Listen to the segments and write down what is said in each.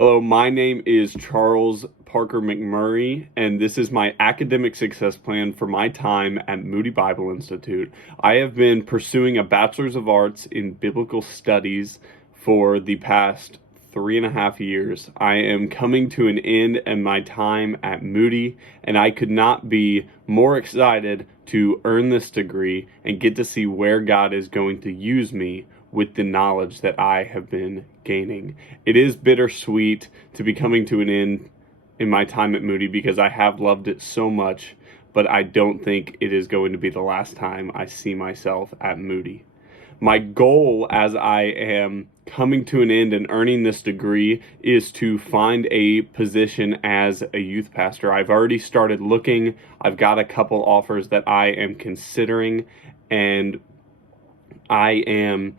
Hello, my name is Charles Parker McMurray, and this is my academic success plan for my time at Moody Bible Institute. I have been pursuing a Bachelor's of Arts in Biblical Studies for the past 3.5 years. I am coming to an end in my time at Moody, and I could not be more excited to earn this degree and get to see where God is going to use me with the knowledge that I have been gaining. It is bittersweet to be coming to an end in my time at Moody because I have loved it so much, but I don't think it is going to be the last time I see myself at Moody. My goal as I am coming to an end and earning this degree is to find a position as a youth pastor. I've already started looking. I've got a couple offers that I am considering, and I am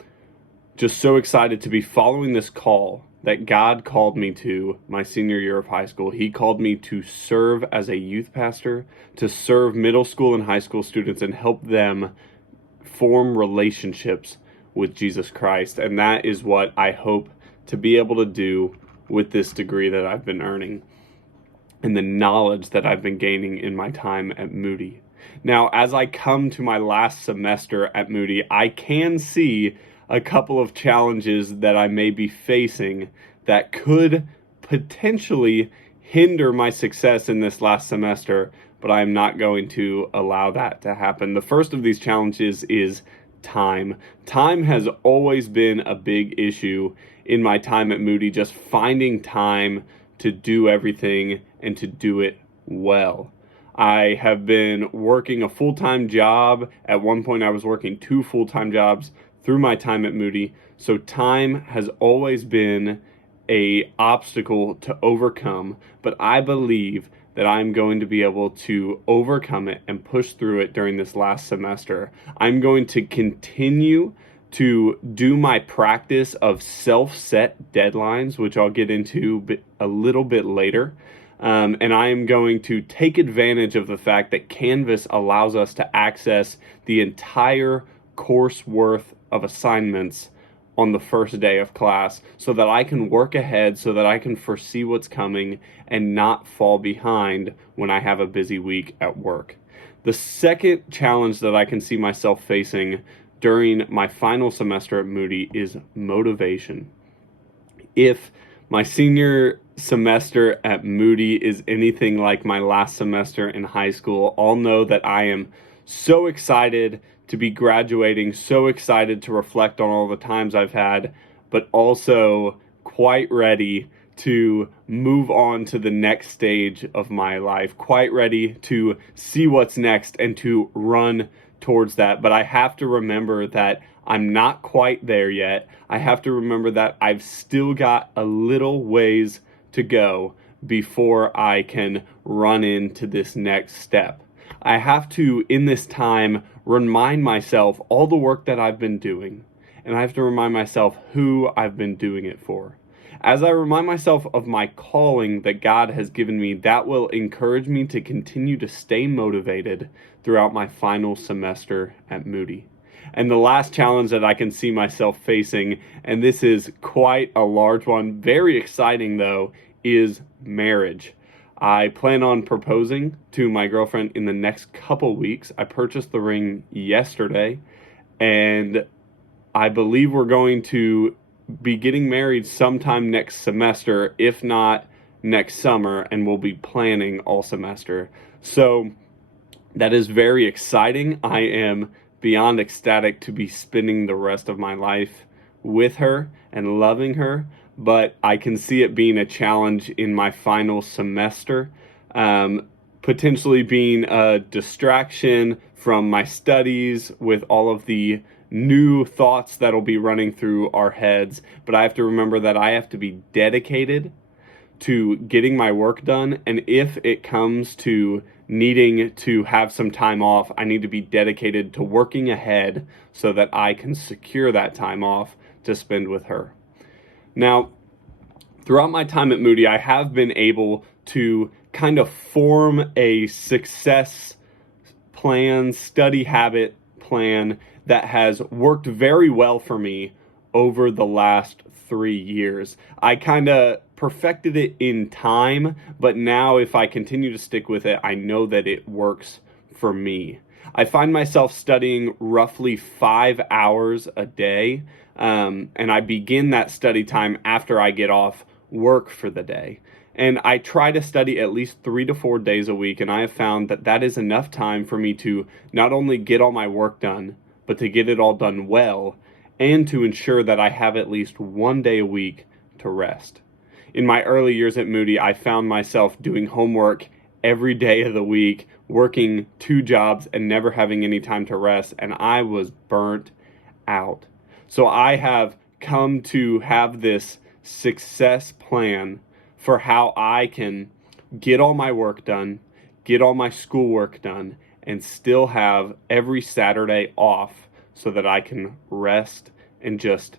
just so excited to be following this call that God called me to my senior year of high school. He called me to serve as a youth pastor, to serve middle school and high school students and help them form relationships with Jesus Christ. And that is what I hope to be able to do with this degree that I've been earning and the knowledge that I've been gaining in my time at Moody. Now, as I come to my last semester at Moody, I can see a couple of challenges that I may be facing that could potentially hinder my success in this last semester, but I'm not going to allow that to happen. The first of these challenges is time. Time has always been a big issue in my time at Moody, just finding time to do everything and to do it well. I have been working a full-time job. At one point, I was working 2 full-time jobs through my time at Moody, so time has always been an obstacle to overcome, but I believe that I'm going to be able to overcome it and push through it during this last semester. I'm going to continue to do my practice of self-set deadlines, which I'll get into a little bit later. And I am going to take advantage of the fact that Canvas allows us to access the entire course worth of assignments on the first day of class so that I can work ahead, so that I can foresee what's coming and not fall behind when I have a busy week at work. The second challenge that I can see myself facing during my final semester at Moody is motivation. If my senior semester at Moody is anything like my last semester in high school, I'll know that I am so excited to be graduating, so excited to reflect on all the times I've had, but also quite ready to move on to the next stage of my life, quite ready to see what's next and to run towards that. But I have to remember that I'm not quite there yet. I have to remember that I've still got a little ways to go before I can run into this next step. I have to, in this time, remind myself all the work that I've been doing, and I have to remind myself who I've been doing it for. As I remind myself of my calling that God has given me, that will encourage me to continue to stay motivated throughout my final semester at Moody. And the last challenge that I can see myself facing, and this is quite a large one, very exciting though, is marriage. I plan on proposing to my girlfriend in the next couple weeks. I purchased the ring yesterday, and I believe we're going to be getting married sometime next semester, if not next summer, and we'll be planning all semester. So that is very exciting. I am beyond ecstatic to be spending the rest of my life with her and loving her, but I can see it being a challenge in my final semester, potentially being a distraction from my studies with all of the new thoughts that'll be running through our heads. But I have to remember that I have to be dedicated to getting my work done, and if it comes to needing to have some time off, I need to be dedicated to working ahead so that I can secure that time off to spend with her. Now, throughout my time at Moody, I have been able to kind of form a success plan, study habit plan that has worked very well for me over the last 3 years. I kind of perfected it in time, but now if I continue to stick with it, I know that it works for me. I find myself studying roughly 5 hours a day, and I begin that study time after I get off work for the day. And I try to study at least 3 to 4 days a week, and I have found that that is enough time for me to not only get all my work done, but to get it all done well, and to ensure that I have at least one day a week to rest. In my early years at Moody, I found myself doing homework every day of the week, working 2 jobs and never having any time to rest, and I was burnt out. So I have come to have this success plan for how I can get all my work done, get all my schoolwork done, and still have every Saturday off so that I can rest and just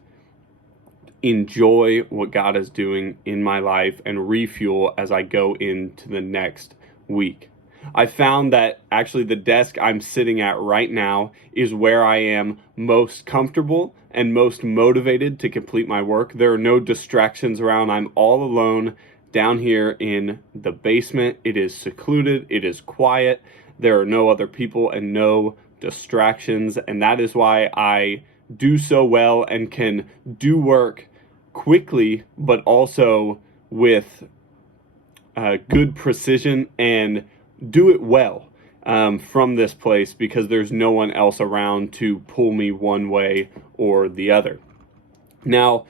enjoy what God is doing in my life and refuel as I go into the next week. I found that actually the desk I'm sitting at right now is where I am most comfortable and most motivated to complete my work. There are no distractions around. I'm all alone down here in the basement. It is secluded. It is quiet. There are no other people and no distractions. And that is why I do so well and can do work quickly, but also with good precision and do it well from this place, because there's no one else around to pull me one way or the other. Now,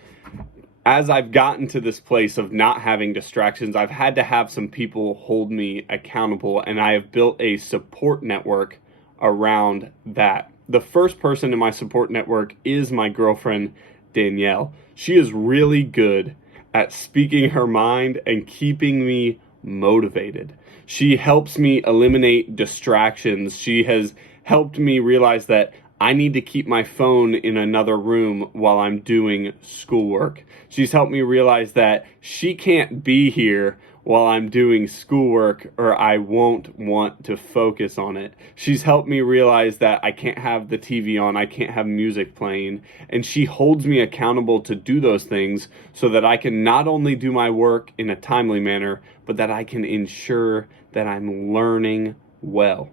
as I've gotten to this place of not having distractions, I've had to have some people hold me accountable, and I have built a support network around that. The first person in my support network is my girlfriend, Danielle. She is really good at speaking her mind and keeping me motivated. She helps me eliminate distractions. She has helped me realize that I need to keep my phone in another room while I'm doing schoolwork. She's helped me realize that she can't be here while I'm doing schoolwork or I won't want to focus on it. She's helped me realize that I can't have the TV on, I can't have music playing, and she holds me accountable to do those things so that I can not only do my work in a timely manner, but that I can ensure that I'm learning well.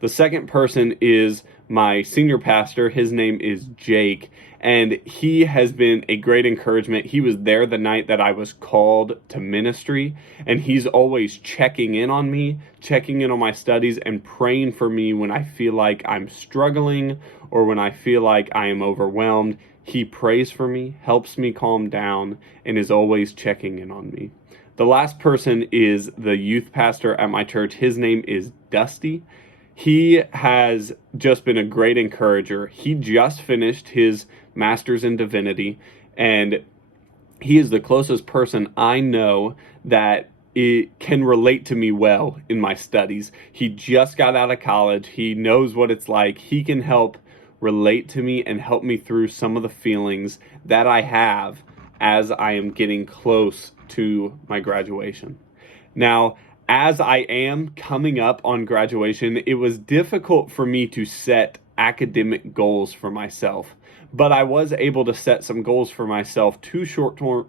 The second person is my senior pastor. His name is Jake, and he has been a great encouragement. He was there the night that I was called to ministry, and he's always checking in on me, checking in on my studies, and praying for me when I feel like I'm struggling or when I feel like I am overwhelmed. He prays for me, helps me calm down, and is always checking in on me. The last person is the youth pastor at my church. His name is Dusty. He has just been a great encourager. He just finished his master's in divinity, and he is the closest person I know that it can relate to me well in my studies. He just got out of college. He knows what it's like. He can help relate to me and help me through some of the feelings that I have as I am getting close to my graduation. Now, as I am coming up on graduation, it was difficult for me to set academic goals for myself, but I was able to set some goals for myself, two short-term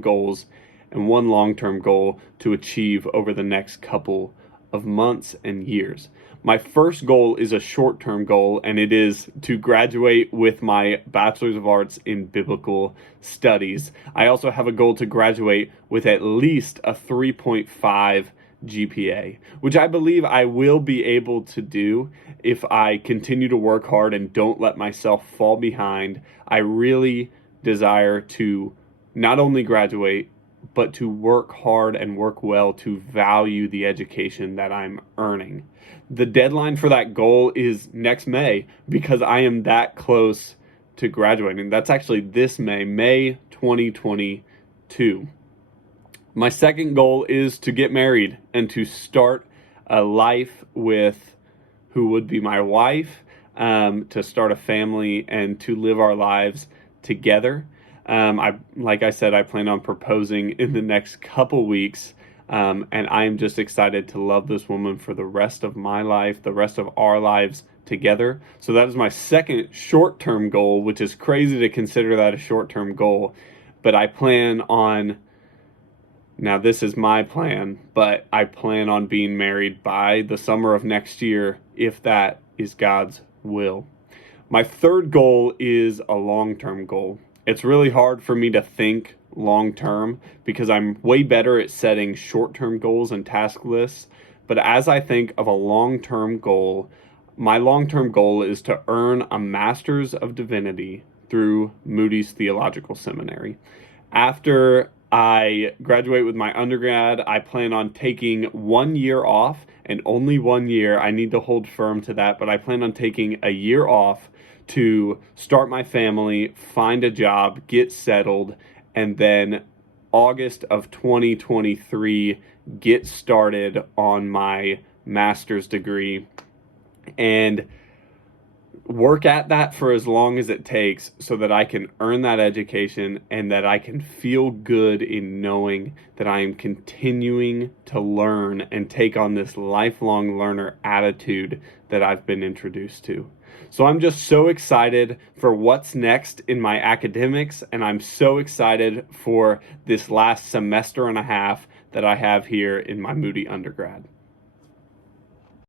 goals and one long-term goal to achieve over the next couple of months and years. My first goal is a short-term goal, and it is to graduate with my Bachelor's of Arts in Biblical Studies. I also have a goal to graduate with at least a 3.5 GPA, which I believe I will be able to do if I continue to work hard and don't let myself fall behind. I really desire to not only graduate, but to work hard and work well to value the education that I'm earning. The deadline for that goal is next May, because I am that close to graduating. That's actually this May 2022. My second goal is to get married and to start a life with who would be my wife, to start a family and to live our lives together. Like I said, I plan on proposing in the next couple weeks. And I'm just excited to love this woman for the rest of my life, the rest of our lives together. So that is my second short-term goal, which is crazy to consider that a short-term goal. but I plan on, now this is my plan, but I plan on being married by the summer of next year, if that is God's will. My third goal is a long-term goal. It's really hard for me to think long-term because I'm way better at setting short-term goals and task lists. But as I think of a long-term goal, my long-term goal is to earn a Master's of Divinity through Moody's Theological Seminary. After I graduate with my undergrad, I plan on taking 1 year off, and only 1 year. I need to hold firm to that, but I plan on taking a year off to start my family, find a job, get settled, and then August of 2023, get started on my master's degree and work at that for as long as it takes so that I can earn that education and that I can feel good in knowing that I am continuing to learn and take on this lifelong learner attitude that I've been introduced to. So I'm just so excited for what's next in my academics, and I'm so excited for this last semester and a half that I have here in my Moody undergrad.